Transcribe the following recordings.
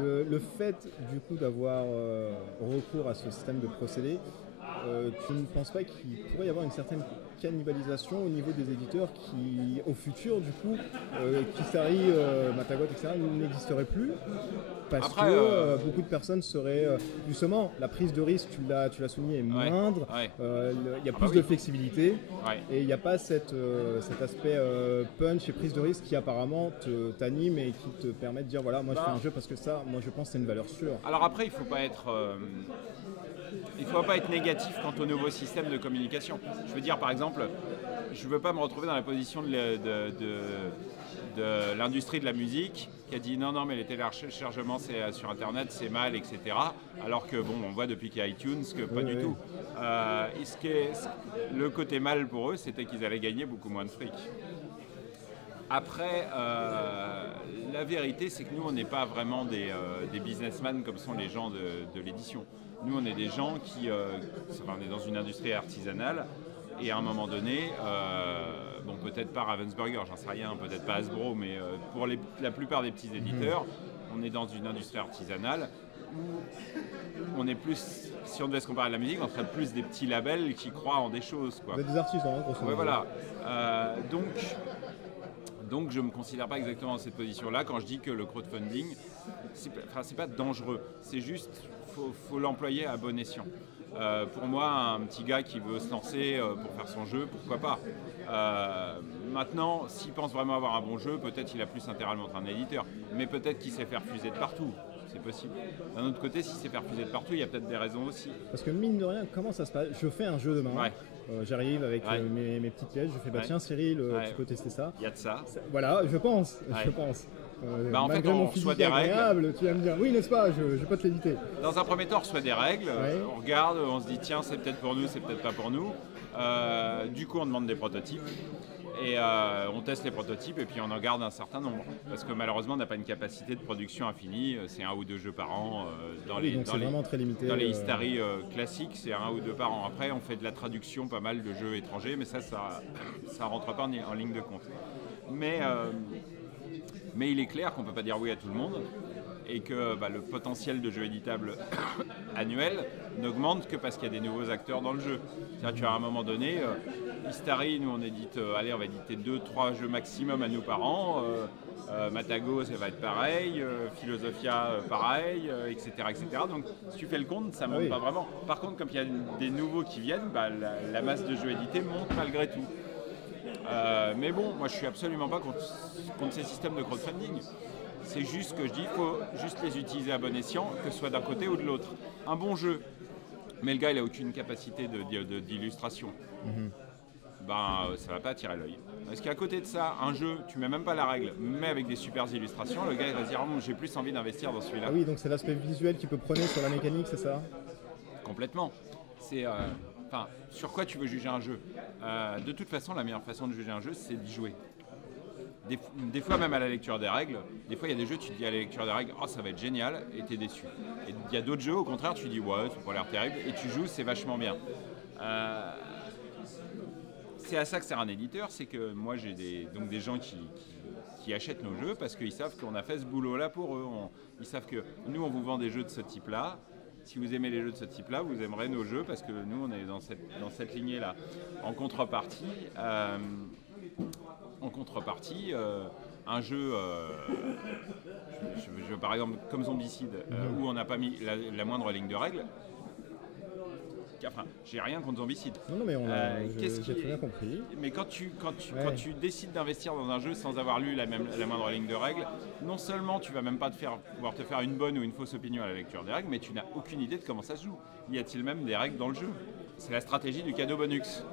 Le fait du coup d'avoir recours à ce système de procédé, tu ne penses pas qu'il pourrait y avoir une certaine cannibalisation au niveau des éditeurs qui, au futur, du coup, Kistari, Matagot, etc., n'existeraient plus parce que Après, beaucoup de personnes seraient justement la prise de risque, tu l'as souligné, est ouais, moindre. ouais. Il y a Ah bah plus oui. de flexibilité Ouais. et il n'y a pas cet aspect punch et prise de risque qui apparemment t'anime et qui te permet de dire voilà, moi je fais un jeu parce que ça, moi je pense que c'est une valeur sûre. Alors après, il faut pas être négatif quant au nouveau système de communication. Je veux dire, par exemple, je ne veux pas me retrouver dans la position de l'industrie de la musique qui a dit non, mais les téléchargements sur Internet, c'est mal, etc. Alors que, bon, on voit depuis qu'il y a iTunes que pas du tout. Le côté mal pour eux, c'était qu'ils allaient gagner beaucoup moins de fric. Après, la vérité, c'est que nous, on n'est pas vraiment des businessmen comme sont les gens de l'édition. Nous, on est des gens on est dans une industrie artisanale, et à un moment donné, bon, peut-être pas Ravensburger, j'en sais rien, peut-être pas Hasbro, mais pour la plupart des petits éditeurs, on est dans une industrie artisanale où on est plus, si on devait se comparer à la musique, on serait plus des petits labels qui croient en des choses, quoi. Vous êtes des artisans, grosso modo. Ouais, voilà. Donc je ne me considère pas exactement dans cette position-là quand je dis que le crowdfunding, c'est pas dangereux, c'est juste faut l'employer à bon escient. Pour moi, un petit gars qui veut se lancer pour faire son jeu, pourquoi pas. Maintenant, s'il pense vraiment avoir un bon jeu, peut-être qu'il a plus intérêt à le montrer à un éditeur, mais peut-être qu'il sait faire fuser de partout. C'est possible. D'un autre côté, si c'est faire fuser de partout, il y a peut-être des raisons aussi. Parce que mine de rien, comment ça se passe? Je fais un jeu demain. Ouais. J'arrive avec mes petites pièces, je fais tiens Cyril, tu peux tester ça. Il y a de ça. Voilà, je pense. En Malgré fait, on mon reçoit physique des agréable, règles. tu vas me dire oui, n'est-ce pas, je peux te l'éviter. Dans un premier temps, on reçoit des règles, on regarde, on se dit tiens, c'est peut-être pour nous, c'est peut-être pas pour nous. Du coup, on demande des prototypes. Et on teste les prototypes et puis on en garde un certain nombre. Parce que malheureusement, on n'a pas une capacité de production infinie. C'est 1 ou 2 jeux par an. Vraiment très limité. Dans les Histari classiques, c'est 1 ou 2 par an. Après, on fait de la traduction, pas mal de jeux étrangers, mais ça rentre pas en ligne de compte. Mais il est clair qu'on ne peut pas dire oui à tout le monde et que le potentiel de jeu éditable annuel n'augmente que parce qu'il y a des nouveaux acteurs dans le jeu. C'est-à-dire qu'à un moment donné, Histari, nous on édite, on va éditer 2-3 jeux maximum à nous par an. Matago, ça va être pareil, Philosophia, pareil, etc., etc. Donc si tu fais le compte, ça ne monte pas vraiment. Par contre, comme il y a des nouveaux qui viennent, la masse de jeux édités monte malgré tout. Mais bon, moi je suis absolument pas contre ces systèmes de crowdfunding. C'est juste que je dis, il faut juste les utiliser à bon escient, que ce soit d'un côté ou de l'autre. Un bon jeu, mais le gars il n'a aucune capacité d'illustration, ça va pas attirer l'œil. Parce qu'à côté de ça, un jeu, tu mets même pas la règle, mais avec des super illustrations, le gars il va se dire j'ai plus envie d'investir dans celui-là. Ah oui, donc c'est l'aspect visuel qui peut prôner sur la mécanique, c'est ça? Complètement. C'est sur quoi tu veux juger un jeu? De toute façon, la meilleure façon de juger un jeu, c'est d'y jouer. Des fois, même à la lecture des règles, des fois, il y a des jeux, tu te dis à la lecture des règles, ça va être génial, et t'es déçu. Et il y a d'autres jeux, au contraire, tu dis, ouais, ça n'a pas l'air terrible, et tu joues, c'est vachement bien. C'est à ça que sert un éditeur, c'est que moi, j'ai des gens qui achètent nos jeux parce qu'ils savent qu'on a fait ce boulot-là pour eux. Ils savent que nous, on vous vend des jeux de ce type-là. Si vous aimez les jeux de ce type-là, vous aimerez nos jeux parce que nous, on est dans cette lignée-là. En contrepartie, un jeu, je veux par exemple comme Zombicide, où on n'a pas mis la moindre ligne de règle. Enfin, j'ai rien contre Zombicide. Non, mais j'ai très bien compris. Mais quand tu décides d'investir dans un jeu sans avoir lu la moindre ligne de règles, non seulement tu vas même pas pouvoir te faire une bonne ou une fausse opinion à la lecture des règles, mais tu n'as aucune idée de comment ça se joue. Y a-t-il même des règles dans le jeu? C'est la stratégie du cadeau bonus.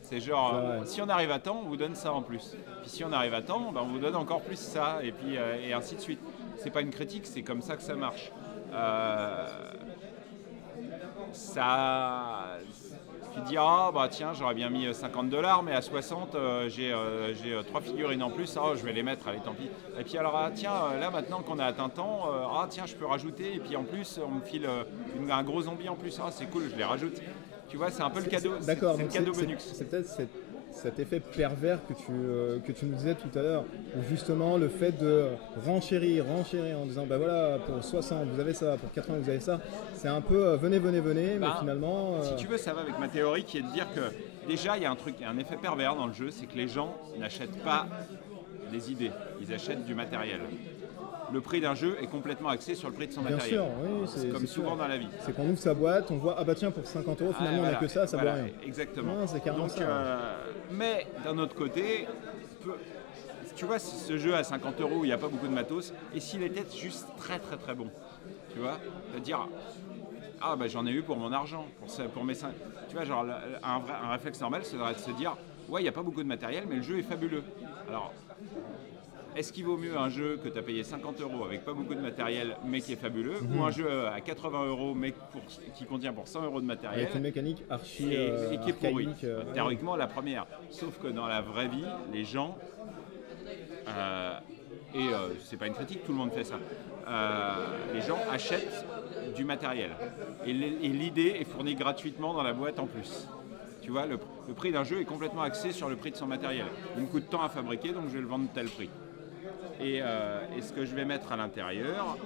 C'est genre, si on arrive à temps, on vous donne ça en plus. Puis si on arrive à temps, on vous donne encore plus ça, et puis et ainsi de suite. C'est pas une critique, c'est comme ça que ça marche. Tu te dis tiens, j'aurais bien mis $50, mais à 60 j'ai 3 figurines en plus, je vais les mettre, allez tant pis. Et puis alors là maintenant qu'on a atteint temps, tiens, je peux rajouter, et puis en plus on me file un gros zombie en plus, c'est cool, je les rajoute. Tu vois, c'est un peu le cadeau. D'accord, c'est le cadeau bonus. C'est peut-être cet effet pervers que tu nous disais tout à l'heure, où justement le fait de renchérir en disant bah voilà, pour 60 vous avez ça, pour 80 vous avez ça, c'est un peu venez, mais finalement. Si tu veux, ça va avec ma théorie qui est de dire que déjà il y a un effet pervers dans le jeu, c'est que les gens n'achètent pas des idées, ils achètent du matériel. Le prix d'un jeu est complètement axé sur le prix de son matériel. Bien sûr, oui, c'est comme souvent sûr. Dans la vie. C'est qu'on ouvre sa boîte, on voit, ah bah tiens, pour 50 euros, finalement on n'a que ça vaut rien. Exactement. Non, c'est carrément ça. Mais d'un autre côté, tu vois, ce jeu à 50 euros où il n'y a pas beaucoup de matos, et s'il était juste très très très bon, tu vois, de dire, ah bah j'en ai eu pour mon argent, pour mes 5. Tu vois, genre un réflexe normal, c'est de se dire, ouais, il n'y a pas beaucoup de matériel, mais le jeu est fabuleux. Alors, est-ce qu'il vaut mieux un jeu que tu as payé 50 euros avec pas beaucoup de matériel mais qui est fabuleux, ou un jeu à 80 euros mais qui contient pour 100 euros de matériel avec une mécanique archi et qui est pourri. Théoriquement ouais. La première. Sauf que dans la vraie vie, les gens, c'est pas une critique, tout le monde fait ça, les gens achètent du matériel. Et l'idée est fournie gratuitement dans la boîte en plus. Tu vois, le prix d'un jeu est complètement axé sur le prix de son matériel. Il me coûte tant à fabriquer, donc je vais le vendre tel prix. Et ce que je vais mettre à l'intérieur,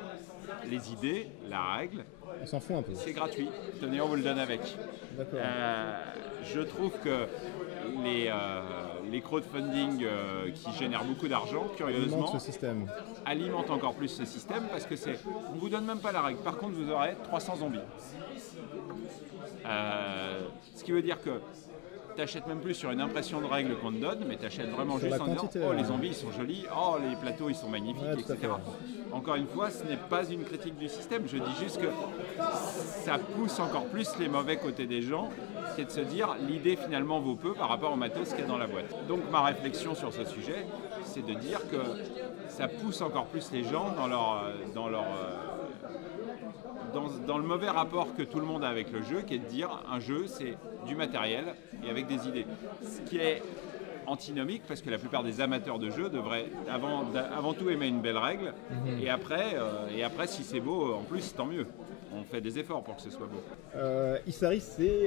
les idées, la règle, on s'en fout un peu. C'est gratuit. Tenez, on vous le donne avec. D'accord. Je trouve que les crowdfunding qui génèrent beaucoup d'argent, curieusement, alimentent encore plus ce système parce que on ne vous donne même pas la règle. Par contre, vous aurez 300 zombies. Ce qui veut dire que tu n'achètes même plus sur une impression de règles qu'on te donne, mais tu achètes vraiment sur juste en disant « Oh, les zombies, ils sont jolis. Oh, les plateaux, ils sont magnifiques, ouais, etc. » Encore une fois, ce n'est pas une critique du système. Je dis juste que ça pousse encore plus les mauvais côtés des gens, qui est de se dire l'idée finalement vaut peu par rapport au matos qu'il y a dans la boîte. Donc ma réflexion sur ce sujet, c'est de dire que ça pousse encore plus les gens dans le mauvais rapport que tout le monde a avec le jeu, qui est de dire un jeu c'est du matériel et avec des idées. Ce qui est antinomique parce que la plupart des amateurs de jeux devraient avant tout aimer une belle règle et après si c'est beau en plus tant mieux. On fait des efforts pour que ce soit beau. Isari, c'est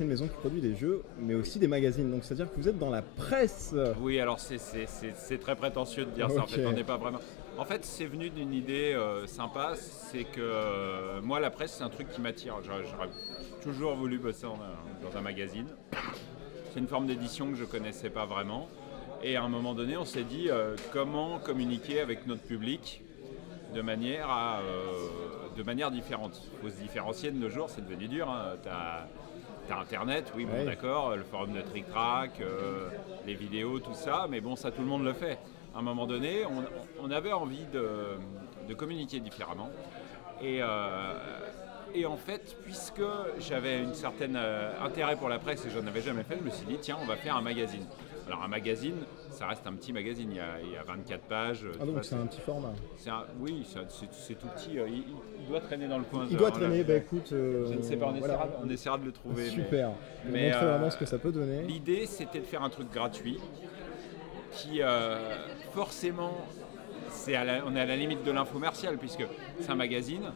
une maison qui produit des jeux, mais aussi des magazines. Donc, c'est-à-dire que vous êtes dans la presse. Oui, alors c'est très prétentieux de dire ça. En fait, on n'est pas vraiment. En fait, c'est venu d'une idée sympa. C'est que moi, la presse, c'est un truc qui m'attire. J'aurais toujours voulu bosser dans un magazine. C'est une forme d'édition que je ne connaissais pas vraiment. Et à un moment donné, on s'est dit comment communiquer avec notre public de manière différente. Il faut se différencier de nos jours, c'est devenu dur. Hein. T'as Internet, oui, bon, d'accord, le forum de Trick Track, les vidéos, tout ça, mais bon, ça, tout le monde le fait. À un moment donné, on avait envie de communiquer différemment. Et en fait, puisque j'avais une certaine intérêt pour la presse et je n'en avais jamais fait, je me suis dit, tiens, on va faire un magazine. Alors un magazine, ça reste un petit magazine, il y a 24 pages. Ah donc c'est un petit format. Oui, c'est tout petit, il doit traîner dans le coin. Il doit traîner, bah écoute... je ne sais pas, on essaiera de le trouver. Super, mais montrer vraiment ce que ça peut donner. L'idée, c'était de faire un truc gratuit qui, forcément, on est à la limite de l'infomercial puisque c'est un magazine,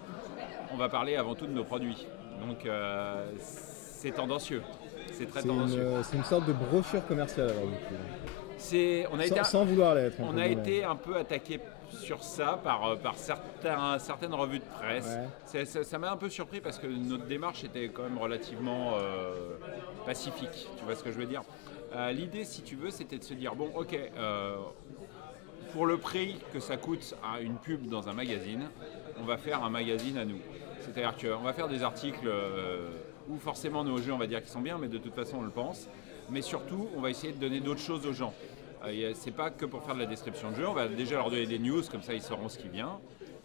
on va parler avant tout de nos produits. Donc c'est tendancieux. C'est très tendancieux. C'est une sorte de brochure commerciale alors du coup. Sans vouloir l'être. On a été un peu attaqué sur ça par certaines revues de presse. Ouais. Ça m'a un peu surpris parce que notre démarche était quand même relativement pacifique. Tu vois ce que je veux dire ? L'idée, si tu veux, c'était de se dire, bon, ok, pour le prix que ça coûte à une pub dans un magazine, on va faire un magazine à nous. C'est-à-dire qu'on va faire des articles où forcément nos jeux, on va dire qu'ils sont bien, mais de toute façon, on le pense. Mais surtout, on va essayer de donner d'autres choses aux gens. C'est pas que pour faire de la description de jeu, on va déjà leur donner des news, comme ça ils sauront ce qui vient.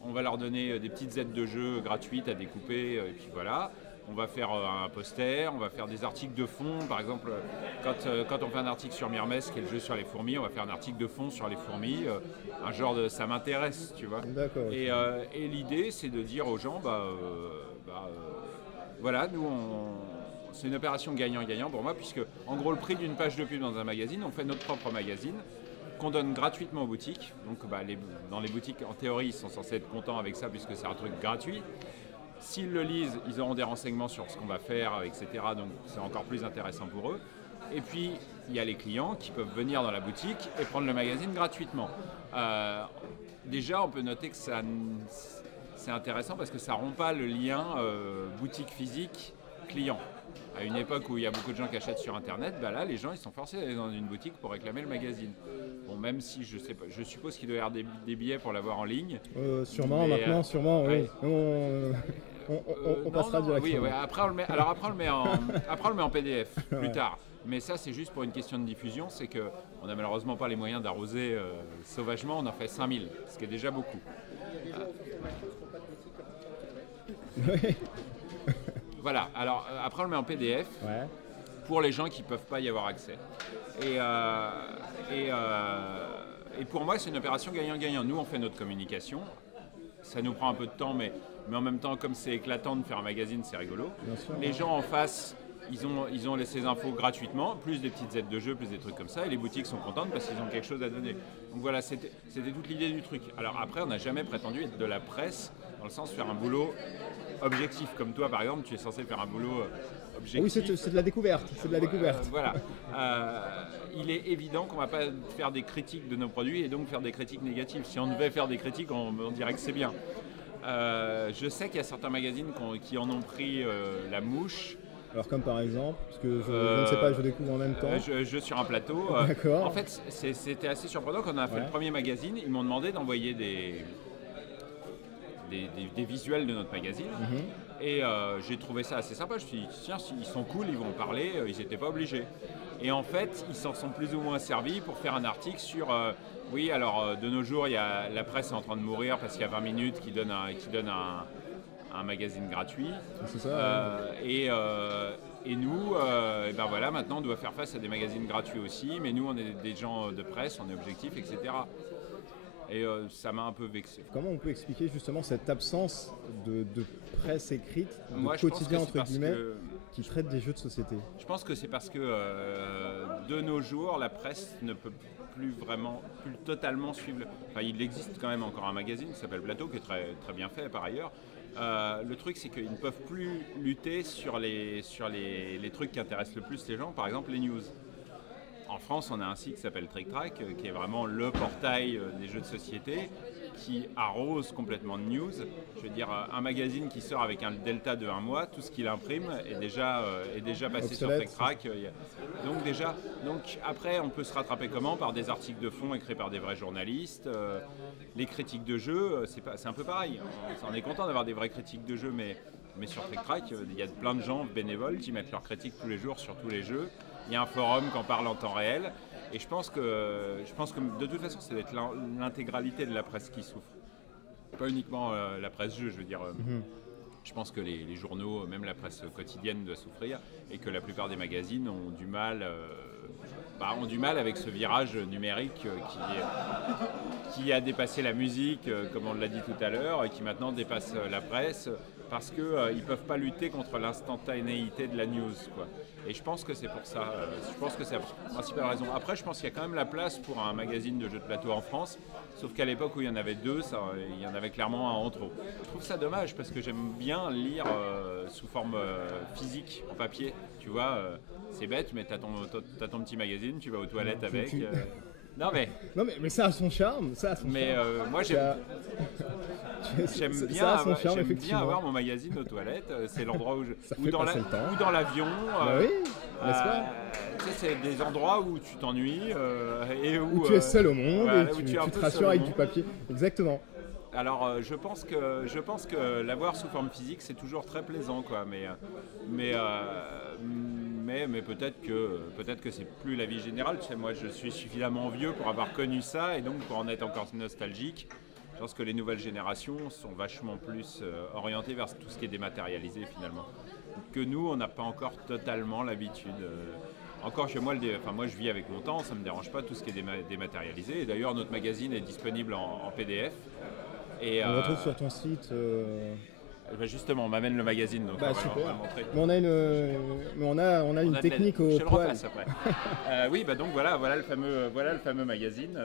On va leur donner des petites aides de jeu gratuites à découper, et puis voilà. On va faire un poster, on va faire des articles de fond. Par exemple, quand on fait un article sur Myrmes, qui est le jeu sur les fourmis, on va faire un article de fond sur les fourmis. Un genre de ça m'intéresse, tu vois. D'accord. Et l'idée, c'est de dire aux gens, voilà, nous, c'est une opération gagnant-gagnant pour moi, puisque en gros, le prix d'une page de pub dans un magazine, on fait notre propre magazine, qu'on donne gratuitement aux boutiques. Donc, dans les boutiques, en théorie, ils sont censés être contents avec ça, puisque c'est un truc gratuit. S'ils le lisent, ils auront des renseignements sur ce qu'on va faire, etc. Donc c'est encore plus intéressant pour eux. Et puis, il y a les clients qui peuvent venir dans la boutique et prendre le magazine gratuitement. Déjà, on peut noter que c'est intéressant parce que ça ne rompt pas le lien boutique physique client. À une époque où il y a beaucoup de gens qui achètent sur Internet, bah là, les gens ils sont forcés d'aller dans une boutique pour réclamer le magazine. Bon, même si je sais pas, je suppose qu'il doit y avoir des billets pour l'avoir en ligne. Sûrement, mais, maintenant, sûrement, ouais. Oui. On passera directement. Oui, après on le met en PDF plus tard. Mais ça, c'est juste pour une question de diffusion, c'est qu'on n'a malheureusement pas les moyens d'arroser sauvagement, on en fait 5000, ce qui est déjà beaucoup. Voilà, alors après on le met en PDF pour les gens qui ne peuvent pas y avoir accès. Et pour moi, c'est une opération gagnant-gagnant. Nous, on fait notre communication, ça nous prend un peu de temps, mais en même temps, comme c'est éclatant de faire un magazine, c'est rigolo. Les gens en face, ils ont ces infos gratuitement, plus des petites aides de jeu, plus des trucs comme ça, et les boutiques sont contentes parce qu'ils ont quelque chose à donner. Donc voilà, c'était toute l'idée du truc. Alors après, on n'a jamais prétendu être de la presse, dans le sens de faire un boulot objectif. Comme toi, par exemple, tu es censé faire un boulot objectif. Oui, c'est de la découverte. C'est de la découverte. Voilà. Il est évident qu'on ne va pas faire des critiques de nos produits et donc faire des critiques négatives. Si on devait faire des critiques, on dirait que c'est bien. Je sais qu'il y a certains magazines qui en ont pris la mouche. Alors comme par exemple, parce que je ne sais pas, je découvre en même temps. Je sur un plateau. D'accord. En fait, c'était assez surprenant quand on a fait le premier magazine. Ils m'ont demandé d'envoyer des visuels de notre magazine. Et j'ai trouvé ça assez sympa. Je me suis dit, tiens, ils sont cool, ils vont en parler, ils n'étaient pas obligés. Et en fait, ils s'en sont plus ou moins servis pour faire un article sur... oui, alors de nos jours, la presse est en train de mourir parce qu'il y a 20 minutes qui donne un magazine gratuit. C'est ça. Et nous, ben voilà, maintenant on doit faire face à des magazines gratuits aussi, mais nous on est des gens de presse, on est objectifs, etc. Et ça m'a un peu vexé. Comment on peut expliquer justement cette absence de presse écrite, Moi, de quotidien entre guillemets, qui traite des jeux de société? Je pense que c'est parce que de nos jours, la presse ne peut plus totalement suivre. Enfin, il existe quand même encore un magazine qui s'appelle Plateau, qui est très, très bien fait par ailleurs. Le truc, c'est qu'ils ne peuvent plus lutter sur les trucs qui intéressent le plus les gens, par exemple les news. En France, on a un site qui s'appelle Trick Track, qui est vraiment le portail des jeux de société, qui arrose complètement de news. Je veux dire, un magazine qui sort avec un delta de 1 mois, tout ce qu'il imprime est déjà passé sur Trick Track. Donc après, on peut se rattraper comment? Par des articles de fond écrits par des vrais journalistes. Les critiques de jeux, c'est un peu pareil. On est content d'avoir des vraies critiques de jeux, mais sur Trick Track, il y a plein de gens bénévoles qui mettent leurs critiques tous les jours sur tous les jeux. Il y a un forum qui en parle en temps réel. Et je pense que de toute façon, ça doit être l'intégralité de la presse qui souffre. Pas uniquement la presse jeu, je veux dire. Je pense que les journaux, même la presse quotidienne, doit souffrir et que la plupart des magazines ont du mal avec ce virage numérique qui a dépassé la musique, comme on l'a dit tout à l'heure, et qui maintenant dépasse la presse parce qu'ils ne peuvent pas lutter contre l'instantanéité de la news, quoi. Et je pense que c'est pour ça, je pense que c'est la principale raison. Après, je pense qu'il y a quand même la place pour un magazine de jeux de plateau en France, sauf qu'à l'époque où il y en avait deux, il y en avait clairement un en trop. Je trouve ça dommage parce que j'aime bien lire sous forme physique, en papier. Tu vois, c'est bête, mais t'as ton petit magazine, tu vas aux toilettes avec. Non mais ça a son charme, moi j'aime bien avoir mon magazine aux toilettes. C'est l'endroit où ou dans l'avion. Oui, n'est-ce pas? Tu sais, c'est des endroits où tu t'ennuies et où tu es seul au monde, voilà, et tu te rassures avec du papier. Exactement. Alors je pense que l'avoir sous forme physique c'est toujours très plaisant, quoi. Mais peut-être que c'est plus la vie générale. Tu sais, moi je suis suffisamment vieux pour avoir connu ça et donc pour en être encore nostalgique. Je pense que les nouvelles générations sont vachement plus orientées vers tout ce qui est dématérialisé finalement. Que nous, on n'a pas encore totalement l'habitude. Encore chez moi, moi je vis avec mon temps, ça ne me dérange pas tout ce qui est dématérialisé. Et d'ailleurs, notre magazine est disponible en PDF. Et, on le retrouve sur ton site. Justement, on m'amène le magazine, donc super. on va le montrer. Mais on a une technique au poil. Après. Oui, donc voilà le fameux magazine.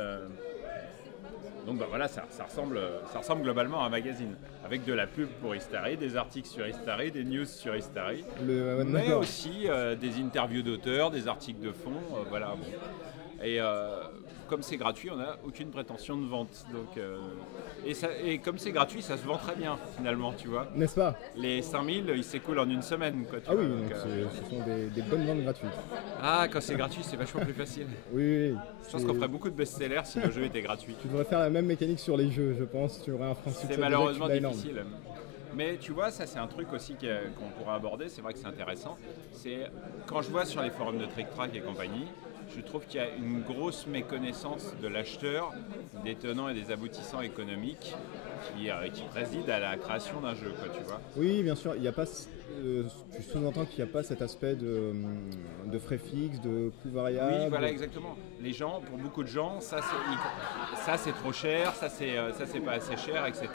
Donc bah voilà, ça ressemble globalement à un magazine, avec de la pub pour Istari, des articles sur Istari, des news sur Istari, mais aussi des interviews d'auteurs, des articles de fond, voilà. Bon. Et comme c'est gratuit, on n'a aucune prétention de vente. Donc, et comme c'est gratuit, ça se vend très bien finalement, tu vois. N'est-ce pas? Les 5000, ils s'écoulent en une semaine, quoi. Ah oui, donc ce sont des bonnes ventes gratuites. Ah, quand c'est gratuit, c'est vachement plus facile. Oui. Je pense qu'on ferait beaucoup de best-sellers si le jeu était gratuit. Tu devrais faire la même mécanique sur les jeux, je pense. Tu aurais un franc succès. C'est malheureusement difficile. Mais tu vois, ça c'est un truc aussi qu'on pourrait aborder, c'est vrai que c'est intéressant. C'est quand je vois sur les forums de Trick Track et compagnie, je trouve qu'il y a une grosse méconnaissance de l'acheteur, des tenants et des aboutissants économiques qui résident à la création d'un jeu, quoi, tu vois. Oui, bien sûr, il y a pas, tu sous-entends qu'il n'y a pas cet aspect de frais fixes, de coûts variables. Oui, voilà, exactement. Les gens, pour beaucoup de gens, ça c'est trop cher, ça c'est pas assez cher, etc.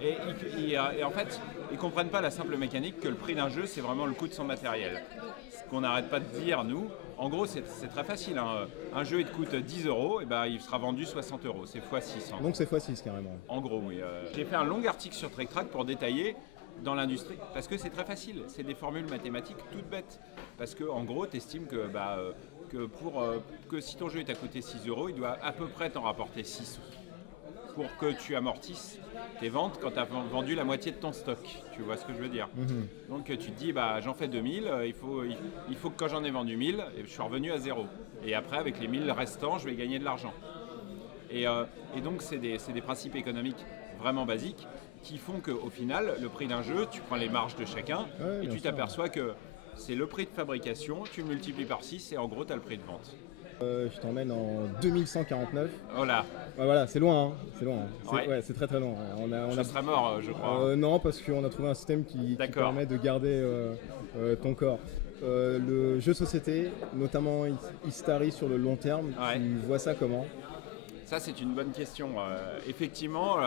Et en fait, ils ne comprennent pas la simple mécanique que le prix d'un jeu, c'est vraiment le coût de son matériel. Ce qu'on n'arrête pas de dire, nous, en gros, c'est très facile. Hein. Un jeu, il te coûte 10 €, et ben, il sera vendu 60 €. C'est x6. Hein. Donc c'est x6 carrément. En gros, oui. J'ai fait un long article sur Trick Track pour détailler dans l'industrie, parce que c'est très facile. C'est des formules mathématiques toutes bêtes. Parce que, en gros, tu estimes que si ton jeu t'a coûté 6 €, il doit à peu près t'en rapporter 6 pour que tu amortisses tes ventes quand tu as vendu la moitié de ton stock. Tu vois ce que je veux dire? Donc tu te dis, j'en fais 2000, il faut que quand j'en ai vendu 1000, je suis revenu à 0. Et après, avec les 1000 restants, je vais gagner de l'argent. Et donc, c'est des principes économiques vraiment basiques qui font qu'au final, le prix d'un jeu, tu prends les marges de chacun et tu t'aperçois que c'est le prix de fabrication, tu le multiplies par 6 et en gros, tu as le prix de vente. Je t'emmène en 2149. Oh là. Voilà, c'est loin, hein. C'est loin. Ouais. C'est très très loin. Je serais mort, je crois. Non, parce qu'on a trouvé un système qui permet de garder ton corps. Le jeu de société, notamment Istari sur le long terme, tu vois ça comment? Ça, c'est une bonne question. Effectivement,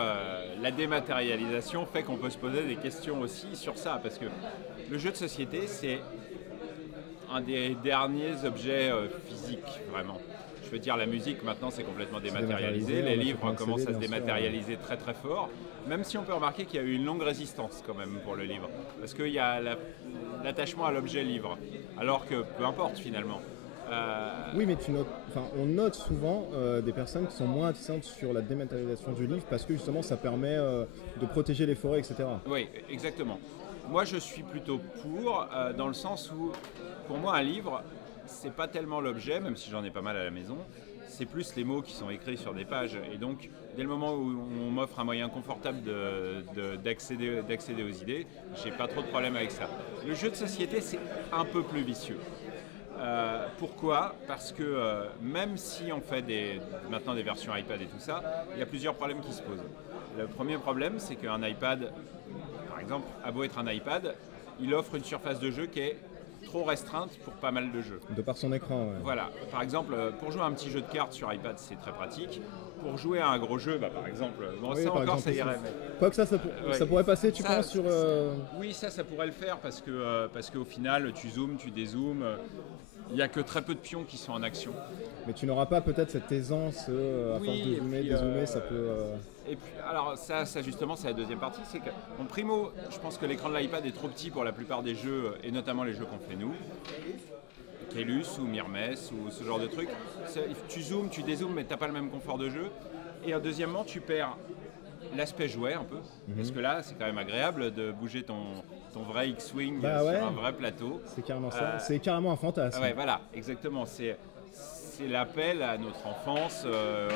la dématérialisation fait qu'on peut se poser des questions aussi sur ça, parce que le jeu de société, c'est un des derniers objets physiques, vraiment. Je veux dire, la musique, maintenant, c'est complètement dématérialisé. Les livres commencent à se dématérialiser très très fort, même si on peut remarquer qu'il y a eu une longue résistance quand même pour le livre, parce qu'il y a l'attachement à l'objet livre, alors que peu importe finalement. Oui, mais on note souvent des personnes qui sont moins attisantes sur la dématérialisation du livre parce que justement ça permet de protéger les forêts, etc. Oui, exactement. Moi je suis plutôt pour, dans le sens où pour moi un livre, c'est pas tellement l'objet, même si j'en ai pas mal à la maison, c'est plus les mots qui sont écrits sur des pages. Et donc, dès le moment où on m'offre un moyen confortable d'accéder aux idées, j'ai pas trop de problème avec ça. Le jeu de société, c'est un peu plus vicieux. Pourquoi? Parce que même si on fait maintenant des versions iPad et tout ça, il y a plusieurs problèmes qui se posent. Le premier problème, c'est qu'un iPad, par exemple, a beau être un iPad, il offre une surface de jeu qui est trop restreinte pour pas mal de jeux. De par son écran, ouais. Voilà. Par exemple, pour jouer à un petit jeu de cartes sur iPad, c'est très pratique. Pour jouer à un gros jeu, par exemple, ça irait. Quoi que ça pourrait passer, tu penses, sur... Oui, ça pourrait le faire parce qu'au final, tu zoomes, tu dézoomes. Il n'y a que très peu de pions qui sont en action. Mais tu n'auras pas peut-être cette aisance à force de zoomer, dézoomer, ça peut... Et puis, alors ça justement, c'est la deuxième partie, c'est que, primo, je pense que l'écran de l'iPad est trop petit pour la plupart des jeux, et notamment les jeux qu'on fait nous. Keylus ou Myrmes ou ce genre de trucs. Tu zoomes, tu dézoomes, mais tu n'as pas le même confort de jeu. Et deuxièmement, tu perds l'aspect jouet un peu, parce que là, c'est quand même agréable de bouger ton vrai X-Wing sur un vrai plateau. C'est carrément ça, c'est carrément un fantasme. Ouais, voilà, exactement. C'est l'appel à notre enfance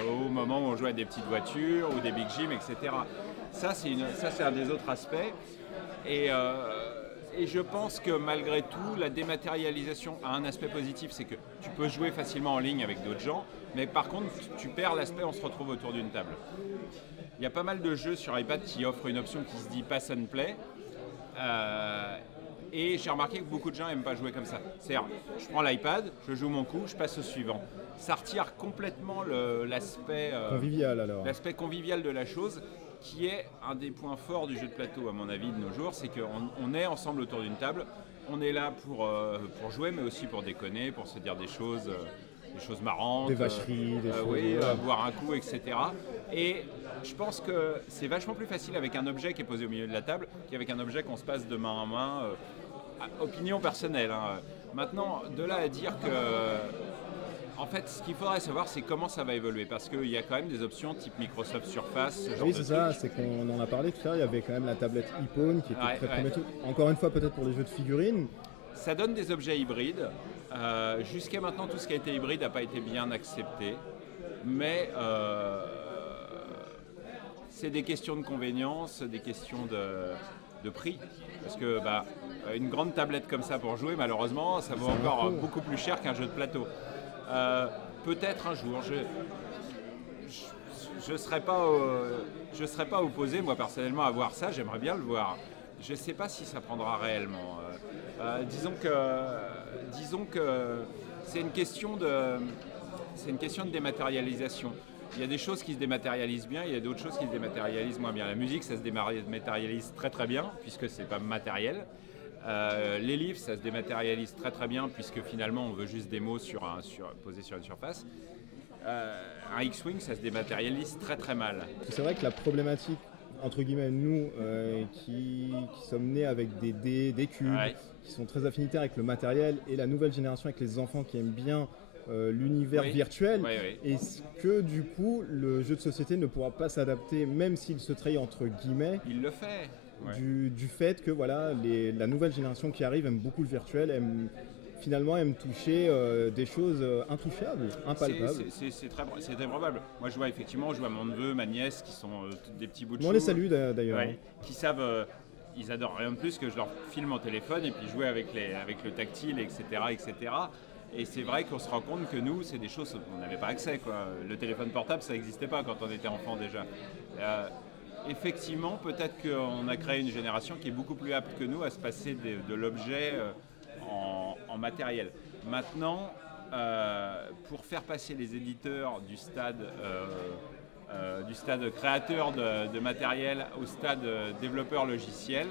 au moment où on jouait à des petites voitures ou des big gyms, etc. Ça, c'est un des autres aspects. Et je pense que malgré tout, la dématérialisation a un aspect positif, c'est que tu peux jouer facilement en ligne avec d'autres gens, mais par contre, tu perds l'aspect on se retrouve autour d'une table. Il y a pas mal de jeux sur iPad qui offrent une option qui se dit Pass and Play. Et j'ai remarqué que beaucoup de gens n'aiment pas jouer comme ça. C'est-à-dire, je prends l'iPad, je joue mon coup, je passe au suivant. Ça retire complètement l'aspect convivial de la chose, qui est un des points forts du jeu de plateau, à mon avis, de nos jours. C'est qu'on est ensemble autour d'une table. On est là pour jouer, mais aussi pour déconner, pour se dire des choses choses marrantes. Des vacheries, des choses... Oui, boire un coup, etc. Et je pense que c'est vachement plus facile avec un objet qui est posé au milieu de la table qu'avec un objet qu'on se passe de main en main. Opinion personnelle. Hein. Maintenant, de là à dire que... En fait, ce qu'il faudrait savoir, c'est comment ça va évoluer. Parce qu'il y a quand même des options type Microsoft Surface, ce genre Oui, de c'est trucs. ça, c'est qu'on en a parlé tout à l'heure, il y avait quand même la tablette iPhone qui était très prometteuse. Encore une fois, peut-être pour les jeux de figurines. Ça donne des objets hybrides. Jusqu'à maintenant, tout ce qui a été hybride n'a pas été bien accepté. Mais c'est des questions de convenience, des questions de prix. Parce que une grande tablette comme ça pour jouer, malheureusement, ça vaut encore beaucoup plus cher qu'un jeu de plateau. Peut-être un jour, je serais pas opposé, moi personnellement, à voir ça, j'aimerais bien le voir. Je ne sais pas si ça prendra réellement. Disons que c'est une question de dématérialisation. Il y a des choses qui se dématérialisent bien, il y a d'autres choses qui se dématérialisent moins bien. La musique, ça se dématérialise très très bien, puisque c'est pas matériel. Les livres, ça se dématérialise très très bien, puisque finalement on veut juste des mots posés sur une surface. Un X-Wing, ça se dématérialise très très mal. C'est vrai que la problématique, entre guillemets, nous qui sommes nés avec des dés, des cubes, qui sont très affinitaires avec le matériel, et la nouvelle génération avec les enfants qui aiment bien l'univers virtuel, est-ce que du coup le jeu de société ne pourra pas s'adapter, même s'il se trahit entre guillemets? Il le fait. Du fait que voilà, la nouvelle génération qui arrive aime beaucoup le virtuel, aime toucher des choses intouchables, impalpables. C'est très probable. Moi je vois mon neveu, ma nièce qui sont des petits bouts de chou. On les salue d'ailleurs. Qui savent, ils adorent rien de plus que je leur file mon téléphone et puis jouer avec le tactile, etc. Et c'est vrai qu'on se rend compte que nous, c'est des choses on n'avait pas accès, quoi. Le téléphone portable, ça n'existait pas quand on était enfant déjà. Effectivement, peut-être qu'on a créé une génération qui est beaucoup plus apte que nous à se passer de l'objet en matériel. Maintenant, pour faire passer les éditeurs du stade créateur de matériel au stade développeur logiciel,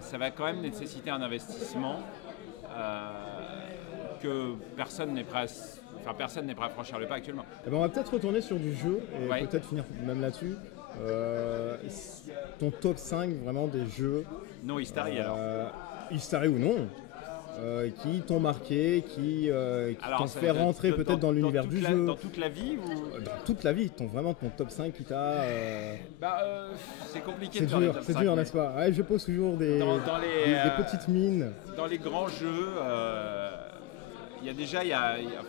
ça va quand même nécessiter un investissement que personne n'est prêt à franchir le pas actuellement. Eh ben on va peut-être retourner sur du jeu et peut-être finir même là-dessus. Ton top 5 vraiment des jeux. Non Istari alors. Istari ou non, qui t'ont marqué, qui t'ont fait rentrer peut-être dans l'univers du jeu. Dans toute la vie ou... Dans toute la vie, vraiment ton top 5 qui t'a... c'est compliqué de faire dur, c'est dur, n'est-ce pas? Ouais, je pose toujours des petites mines. Dans les grands jeux, il y a déjà,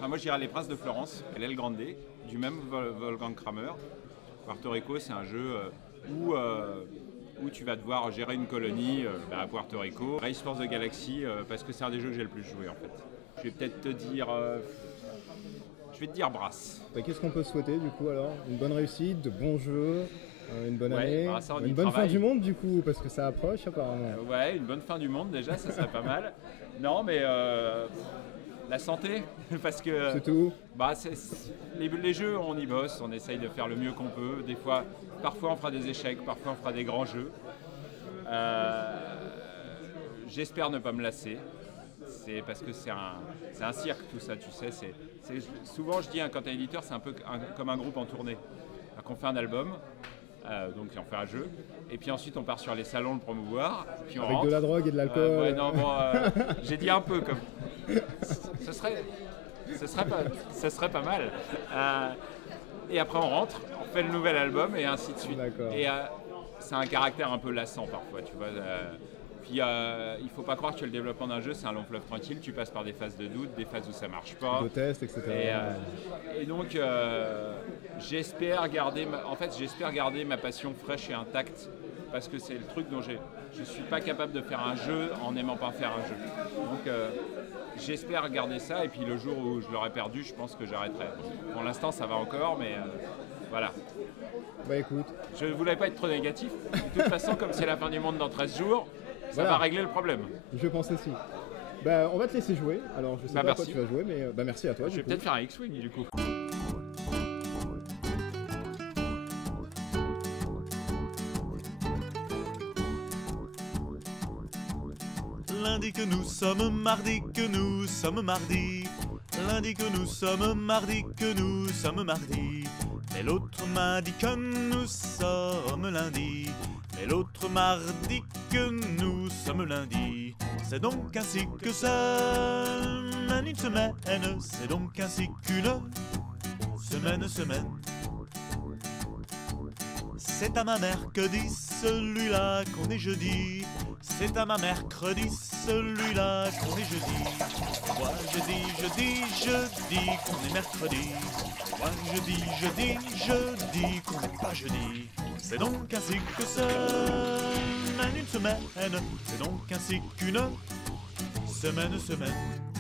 moi je dirais Les Princes de Florence, El Grande, du même Wolfgang Kramer. Puerto Rico, c'est un jeu où tu vas devoir gérer une colonie à Puerto Rico. Race for the Galaxy, parce que c'est un des jeux que j'ai le plus joué en fait. Je vais peut-être te dire... je vais te dire Brass. Qu'est-ce qu'on peut souhaiter du coup alors? Une bonne réussite, de bons jeux, une bonne année, une bonne fin du monde du coup, parce que ça approche apparemment. Une bonne fin du monde déjà, ça serait pas mal. Non mais... la santé, parce que... C'est tout. Les jeux, on y bosse, on essaye de faire le mieux qu'on peut. Parfois on fera des échecs, parfois on fera des grands jeux. J'espère ne pas me lasser. C'est parce que c'est un cirque tout ça, tu sais. Souvent je dis, quand t'es éditeur, c'est un peu comme un groupe en tournée. On fait un album, donc on fait un jeu, et puis ensuite on part sur les salons le promouvoir. Puis on avec rentre. De la drogue et de l'alcool. J'ai dit un peu comme... Ce serait pas mal. Et après on rentre, on fait le nouvel album et ainsi de suite. D'accord. Et c'est un caractère un peu lassant parfois, tu vois. Puis il faut pas croire que le développement d'un jeu c'est un long fleuve tranquille. Tu passes par des phases de doute, des phases où ça marche pas. De tests, etc. Et donc j'espère garder ma passion fraîche et intacte. Parce que c'est le truc dont je suis pas capable de faire un jeu en n'aimant pas faire un jeu. Donc j'espère garder ça, et puis le jour où je l'aurai perdu, je pense que j'arrêterai. Pour l'instant ça va encore, mais voilà. Écoute. Je ne voulais pas être trop négatif. De toute façon, comme c'est la fin du monde dans 13 jours, ça va régler le problème. Je pense aussi. On va te laisser jouer. Alors je sais pas à quoi tu vas jouer, mais merci à toi. Je vais peut-être faire un X-Wing du coup. Lundi que nous sommes mardi, lundi que nous sommes mardi, que nous sommes mardi. Mais l'autre m'a dit que nous sommes lundi. Mais l'autre mardi que nous sommes lundi. C'est donc ainsi que semaine une semaine. C'est donc ainsi qu'une semaine. C'est à ma mercredi, celui-là qu'on est jeudi. C'est à ma mercredi, celui-là qu'on est jeudi. Moi je dis qu'on est mercredi. Moi je dis qu'on n'est pas jeudi. C'est donc ainsi que semaine une semaine. C'est donc ainsi qu'une semaine.